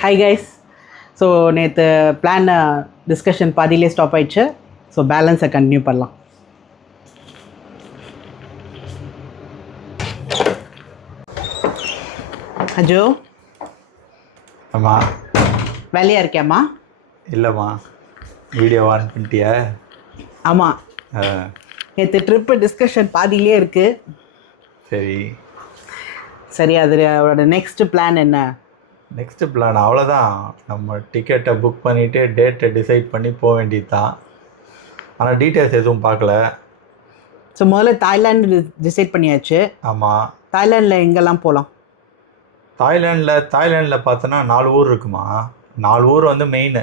Hi guys so நேற்று plan discussion பாதியிலே stop ஆயிடுச்சு. ஸோ பேலன்ஸை கண்டினியூ பண்ணலாம். அஜோ அம்மா. வேலையாக இருக்கியாம்மா? இல்லைம்மா. வீடியோ ஆன் பண்ணிட்டியா? ஆமாம் நேற்று ட்ரிப்பு டிஸ்கஷன் பாதியிலே இருக்குது சரி. சரி அது அவரோட நெக்ஸ்ட் பிளான் என்ன? நெக்ஸ்ட் பிளான் அவ்வளோதான் நம்ம டிக்கெட்டை புக் பண்ணிவிட்டு டேட்டை டிசைட் பண்ணி போக வேண்டியது தான் ஆனால் டீட்டெயில்ஸ் எதுவும் பார்க்கல. ஸோ முதல்ல தாய்லாந்து டிசைட் பண்ணியாச்சு. ஆமாம் தாய்லாண்டில் எங்கெல்லாம் போகலாம் தாய்லாண்டில் தாய்லாண்டில் பார்த்தோன்னா நாலு ஊர் இருக்குமா? நாலு ஊர் வந்து மெயின்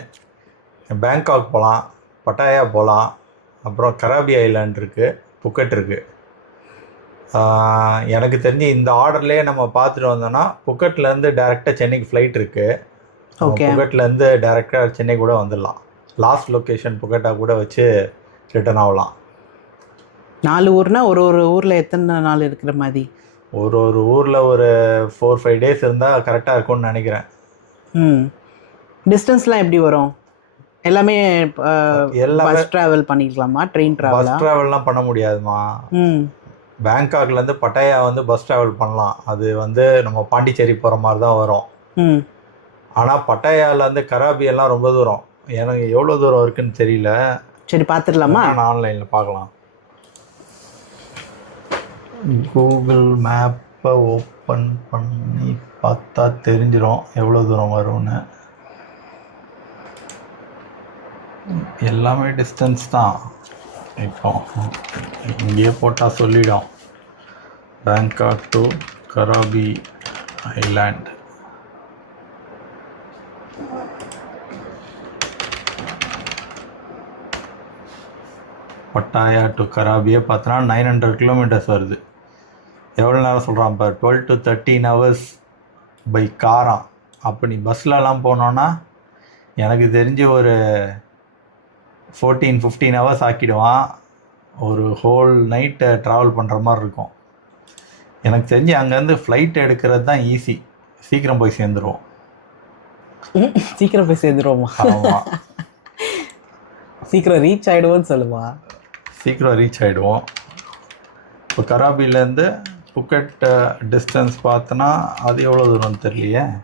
பேங்காக் போகலாம் பட்டாயா போகலாம் அப்புறம் கராபி ஐலாண்ட் இருக்குது புக்கெட் இருக்குது எனக்கு தெரிஞ்சு இந்த ஆர்டர்லேயே நம்ம பார்த்துட்டு வந்தோம்னா புக்கெட்லேருந்து டேரெக்டாக சென்னைக்கு ஃப்ளைட் இருக்குது Okay. புக்கெட்லேருந்து டேரெக்டாக சென்னை கூட வந்துடலாம். லாஸ்ட் லொக்கேஷன் புக்கெட்டாக கூட வச்சு ரிட்டர்ன் ஆகலாம். நாலு ஊர்னா ஒரு ஒரு ஊரில் எத்தனை நாள் இருக்கிற மாதிரி? ஒரு ஒரு ஊரில் ஒரு ஃபோர் ஃபைவ் டேஸ் இருந்தால் கரெக்டாக இருக்கும்னு நினைக்கிறேன். ம். டிஸ்டன்ஸ்லாம் எப்படி வரும்? எல்லாமே எல்லாமே பஸ் ட்ராவல் பண்ணிக்கலாமா? ட்ரெயின் பஸ் ட்ராவலா ட்ராவல்லாம் பண்ண முடியாதுமா. ம். பேங்காக்லேருந்து பட்டாயா வந்து பஸ் ட்ராவல் பண்ணலாம். அது வந்து நம்ம பாண்டிச்சேரி போகிற மாதிரி தான் வரும் ஆனால் பட்டாயாலேருந்து கராபி எல்லாம் ரொம்ப தூரம். எனக்கு எவ்வளோ தூரம் இருக்குன்னு தெரியல. சரி பார்த்துடலாமா நான் ஆன்லைனில் பார்க்கலாம் கூகுள் மேப்பை ஓப்பன் பண்ணி பார்த்தா தெரிஞ்சிடும் எவ்வளோ தூரம் வரும்னு. எல்லாமே டிஸ்டன்ஸ் தான். இப்போ இங்கேயே போட்டால் சொல்லிடும். Bangkok to Krabi island Pattaya to கராபியே பார்த்தோன்னா நைன் ஹண்ட்ரட் கிலோமீட்டர்ஸ் வருது. எவ்வளோ நேரம் சொல்கிறான் இப்போ twelve to thirteen hours by காராம் அப்போ நீ பஸ்லலாம் போனோன்னா எனக்கு தெரிஞ்சு ஒரு ஃபோர்டீன் ஃபிஃப்டீன் ஹவர்ஸ் ஆக்கிடுவான். ஒரு ஹோல் நைட்டு ட்ராவல் பண்ணுற மாதிரி இருக்கும். எனக்கு தெரிஞ்சு அங்கேருந்து ஃப்ளைட் எடுக்கிறது தான் ஈஸி சீக்கிரம் போய் சேர்ந்துருவோம். சீக்கிரம் போய் சேர்ந்துருவோமா? ஆமாம் சீக்கிரம் ரீச் ஆகிடுவோன்னு சொல்லுவா சீக்கிரம் ரீச் ஆகிடுவோம் இப்போ கராபிலேருந்து புக்கெட் டிஸ்டன்ஸ் பார்த்தோன்னா அது எவ்வளோ தூரம் தெரியலையே?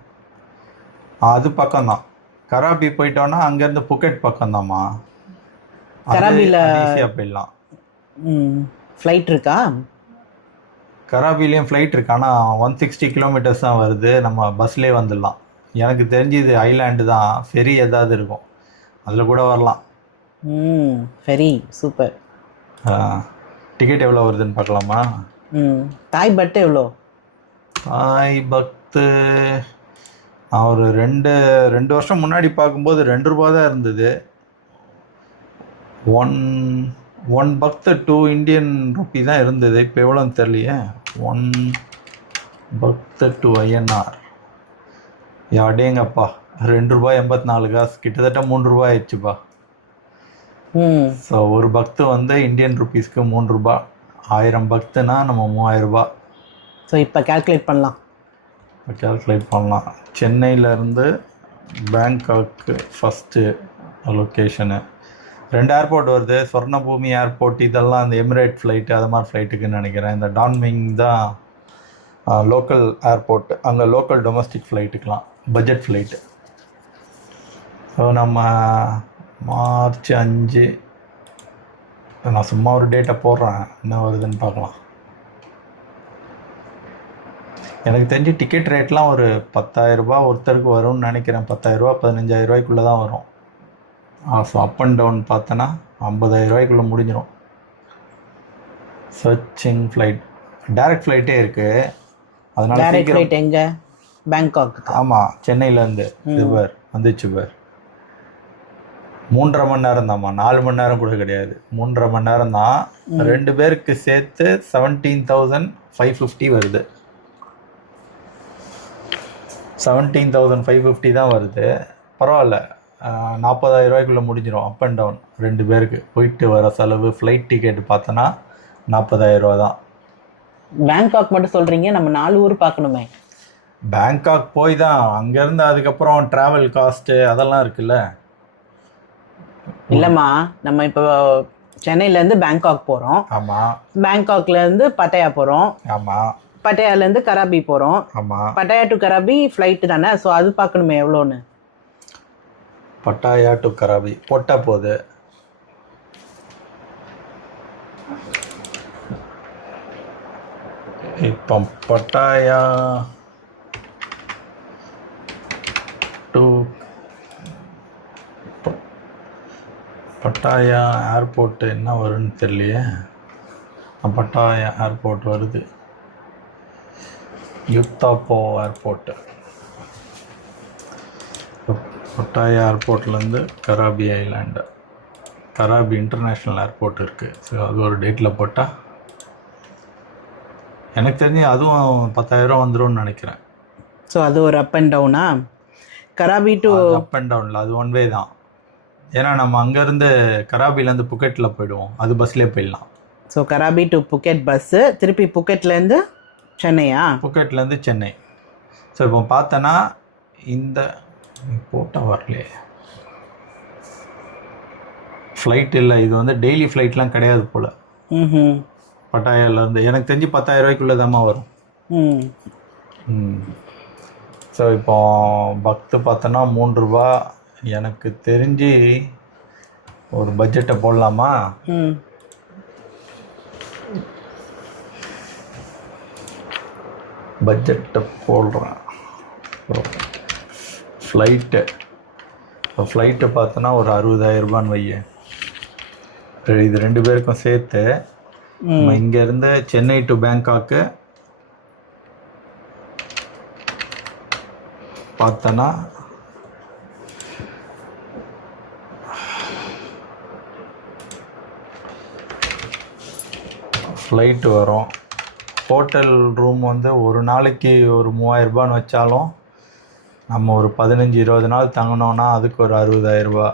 அது பக்கம்தான். கராபி போயிட்டோன்னா அங்கேருந்து புக்கெட் பக்கம்தாம்மா. கராபில- ஈஸியாக போயிடலாம். ஃப்ளைட் இருக்கா? கராபிலையும் ஃப்ளைட் இருக்கு. ஆனால் ஒன் சிக்ஸ்டி கிலோமீட்டர்ஸ் தான் வருது. நம்ம பஸ்லேயே வந்துடலாம். எனக்கு தெரிஞ்சு இது ஐலாண்டு தான். ஃபெரி ஏதாவது இருக்கும். அதில் கூட வரலாம். ம் சரி சூப்பர் டிக்கெட் எவ்வளோ வருதுன்னு பார்க்கலாமா? ம் தாய் பட்டு எவ்வளோ? தாய் பக்து நான் ஒரு ரெண்டு ரெண்டு வருஷம் முன்னாடி பார்க்கும்போது ரெண்டு ரூபா தான் இருந்தது. One one baht two Indian rupee தான் இருந்தது. இப்போ எவ்வளோன்னு தெரியலையே? ஒன் பக்து டூ ஐஎன்ஆர் அடேங்கப்பா ரெண்டு ரூபாய் எண்பத்தி நாலு காசு. கிட்டத்தட்ட மூணு ரூபாய் ஆயிடுச்சுப்பா. ம். ஸோ ஒரு பக்து வந்து இந்தியன் ருப்பீஸ்க்கு மூணு ரூபாய். ஆயிரம் பக்துனா நம்ம மூவாயிரம் ரூபாய். ஸோ இப்போ கால்குலேட் பண்ணலாம். கால்குலேட் பண்ணலாம். சென்னையிலேருந்து பேங்காக்கு ஃபஸ்ட்டு லொக்கேஷனு ரெண்டு ஏர்போர்ட் வருது. சொர்ணபூமி ஏர்போர்ட் இதெல்லாம் அந்த எமிரேட் ஃப்ளைட்டு அது மாதிரி ஃப்ளைட்டுக்குன்னு நினைக்கிறேன். இந்த டான்மிங் தான் லோக்கல் ஏர்போர்ட் அங்கே லோக்கல் டொமஸ்டிக் ஃப்ளைட்டுக்கெலாம் பட்ஜெட் ஃப்ளைட்டு ஸோ நம்ம மார்ச் அஞ்சு. நான் சும்மா ஒரு டேட்டை போடுறேன். என்ன வருதுன்னு பார்க்கலாம். எனக்கு தெரிஞ்சு டிக்கெட் ரேட்லாம் ஒரு பத்தாயிரரூபா ஒருத்தருக்கு வரும்னு நினைக்கிறேன். பத்தாயிரரூபா பதினஞ்சாயிரம் ரூபாய்க்குள்ளே தான் வரும். ஸோ அப் அண்ட் டவுன் பார்த்தோன்னா ஐம்பதாயிரம் ரூபாய்க்குள்ளே முடிஞ்சிடும் சர்ச்சிங் ஃப்ளைட் டைரக்ட் ஃப்ளைட்டே இருக்குது அதனால டைரக்ட் ஃப்ளைட் எங்கே? பேங்காக்கு ஆமாம் சென்னையிலேருந்து இது பேர் வந்துச்சு பேர். மூன்றரை மணி நேரம் தான்மா நாலு மணி நேரம் கூட கிடையாது. மூன்றரை மணி நேரம் தான் ரெண்டு பேருக்கு சேர்த்து செவன்டீன் தௌசண்ட் ஃபைவ் ஃபிஃப்டி வருது. செவன்டீன் தௌசண்ட் ஃபைவ் ஃபிஃப்டி தான் வருது. பரவாயில்ல. நாற்பதாயிரம் ரூபாய்க்குள்ளே முடிஞ்சிடும் அப் அண்ட் டவுன் ரெண்டு பேருக்கு. போயிட்டு வர செலவு ஃப்ளைட் டிக்கெட் பார்த்தோன்னா நாற்பதாயிரம் ரூபா தான். பேங்காக் மட்டும் சொல்கிறீங்க நம்ம நாலு ஊர் பார்க்கணுமே. பேங்காக் போய் தான் அங்கேருந்து அதுக்கப்புறம் ட்ராவல் காஸ்ட்டு அதெல்லாம் இருக்குல்ல? இல்லைம்மா நம்ம இப்போ சென்னையிலேருந்து பேங்காக் போகிறோம் ஆமாம் பேங்காக்லேருந்து பட்டாயா போகிறோம் ஆமாம் பட்டாயாலேருந்து கராபி போகிறோம் ஆமாம் பட்டாயா டு கராபி ஃப்ளைட்டு தானே? ஸோ அது பார்க்கணுமே எவ்வளோன்னு? பட்டாயா டு கராபி போட்டால் போகுது இப்போ பட்டாயா டு பட்டாயா ஏர்போர்ட் என்ன வரும்னு தெரியலையே. பட்டாயா ஏர்போர்ட் வருது. யுத்தாப்போ airport Pattaya ஏர்போர்ட்லேருந்து Krabi island Krabi international airport இருக்குது ஸோ அது ஒரு டேட்டில் போட்டால் எனக்கு தெரிஞ்சு அதுவும் பத்தாயிரம் வந்துரும்னு நினைக்கிறேன். ஸோ அது ஒரு அப் அண்ட் டவுனா கராபி டு அப் அண்ட் டவுனில் அது ஒன் வே தான். ஏன்னா நம்ம அங்கேருந்து கராபிலேருந்து புக்கெட்டில் போயிடுவோம். அது பஸ்லேயே போயிடலாம். So Krabi to Phuket bus திருப்பி புக்கெட்லேருந்து சென்னையா? புக்கெட்லேருந்து சென்னை. ஸோ இப்போ பார்த்தோன்னா இந்த போட்டால் வரலையே. ஃப்ளைட் இல்லை இது வந்து டெய்லி ஃப்ளைட்லாம் கிடையாது போல். ம் பட்டாயாலேருந்து எனக்கு தெரிஞ்சு பத்தாயிரம் ரூபாய்க்குள்ளே தாம்மா வரும். ஸோ இப்போ பக்து பார்த்தோன்னா மூன்று ரூபா. எனக்கு தெரிஞ்சு ஒரு பட்ஜெட்டை போடலாமா? பட்ஜெட்டை போடுறேன். ஃப்ளைட்டு இப்போ ஃப்ளைட்டு பார்த்தோன்னா ஒரு அறுபதாயிரம் ரூபான்னு வைய. இது ரெண்டு பேருக்கும் சேர்த்து நம்ம இங்கேருந்து சென்னை டு பேங்காக்கு பார்த்தோன்னா ஃப்ளைட்டு வரும். ஹோட்டல் ரூம் வந்து ஒரு நாளைக்கு ஒரு மூவாயிரம் ரூபான்னு வச்சாலும் நம்ம ஒரு பதினஞ்சு இருபது நாள் தங்கினோன்னா அதுக்கு ஒரு அறுபதாயிரம் ரூபா.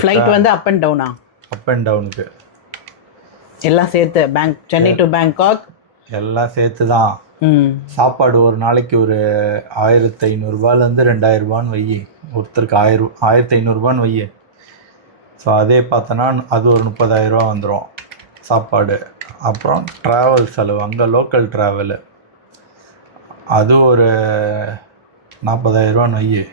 ஃப்ளைட் வந்து அப் அண்ட் டவுனா அப் அண்ட் டவுனுக்கு எல்லாம் சேர்த்து பேங்க் சென்னை டு பேங்காக் எல்லாம் சேர்த்து தான் சாப்பாடு ஒரு நாளைக்கு ஒரு ஆயிரத்தி ஐநூறுரூபாலேருந்து ரெண்டாயிரம் ரூபான்னு வையி. ஒருத்தருக்கு ஆயிரம் ஆயிரத்தி ஐநூறுரூபான்னு வையி. ஸோ அதே பார்த்தோன்னா அது ஒரு முப்பதாயிரரூபா வந்துடும் சாப்பாடு. அப்புறம் ட்ராவல் செலவு அங்கே லோக்கல் ட்ராவலு அது ஒரு நாற்பதாயிரரூபான்னு வையி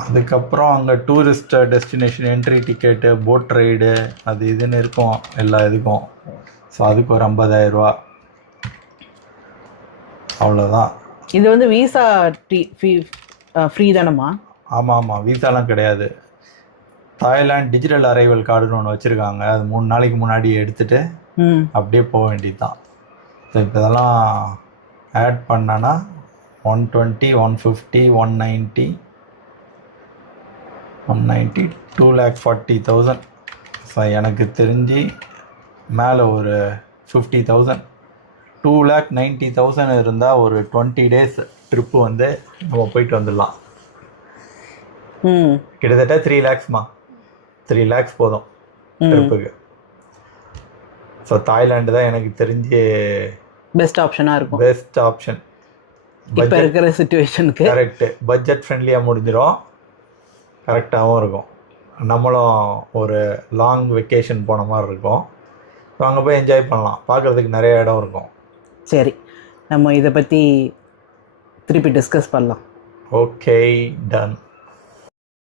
அதுக்கப்புறம் அங்கே tourist destination entry ticket boat ride அது இதுன்னு இருக்கும் எல்லா இதுக்கும். ஸோ அதுக்கு ஒரு ஐம்பதாயிரரூபா அவ்வளோதான் இது வந்து விசா டி ஃபீ ஃப்ரீ தானம்மா? ஆமாம் ஆமாம் வீசாலாம் கிடையாது. தாய்லாந்து டிஜிட்டல் அரைவல் கார்டுன்னு ஒன்று வச்சுருக்காங்க. அது மூணு நாளைக்கு முன்னாடி எடுத்துகிட்டு அப்படியே போக வேண்டியது தான் ஸோ இப்போ இதெல்லாம் ஆட் பண்ணனா one twenty one fifty one ninety one ninety two lakh forty thousand so எனக்கு தெரிஞ்சு மேலே ஒரு fifty thousand two lakh ninety thousand இருந்தால் ஒரு டுவெண்ட்டி டேஸ் ட்ரிப்பு வந்து நம்ம போயிட்டு வந்துடலாம். கிட்டத்தட்ட த்ரீ லேக்ஸ்மா த்ரீ லேக்ஸ் போதும் ட்ரிப்புக்கு ஸோ தாய்லாண்டு தான் எனக்கு தெரிஞ்சு பெஸ்ட் ஆப்ஷனாக இருக்கும். பெஸ்ட் ஆப்ஷன் இப்போ இருக்கிற சுச்சுவேஷனுக்கு கரெக்டு பட்ஜெட் ஃப்ரெண்ட்லியாக முடிஞ்சிடும் கரெக்டாகவும் இருக்கும். நம்மளும் ஒரு லாங் வெக்கேஷன் போன மாதிரி இருக்கும். ஸோ அங்கே போய் என்ஜாய் பண்ணலாம். பார்க்குறதுக்கு நிறைய இடம் இருக்கும். சரி. நம்ம இதை பற்றி திருப்பி டிஸ்கஸ் பண்ணலாம். Okay done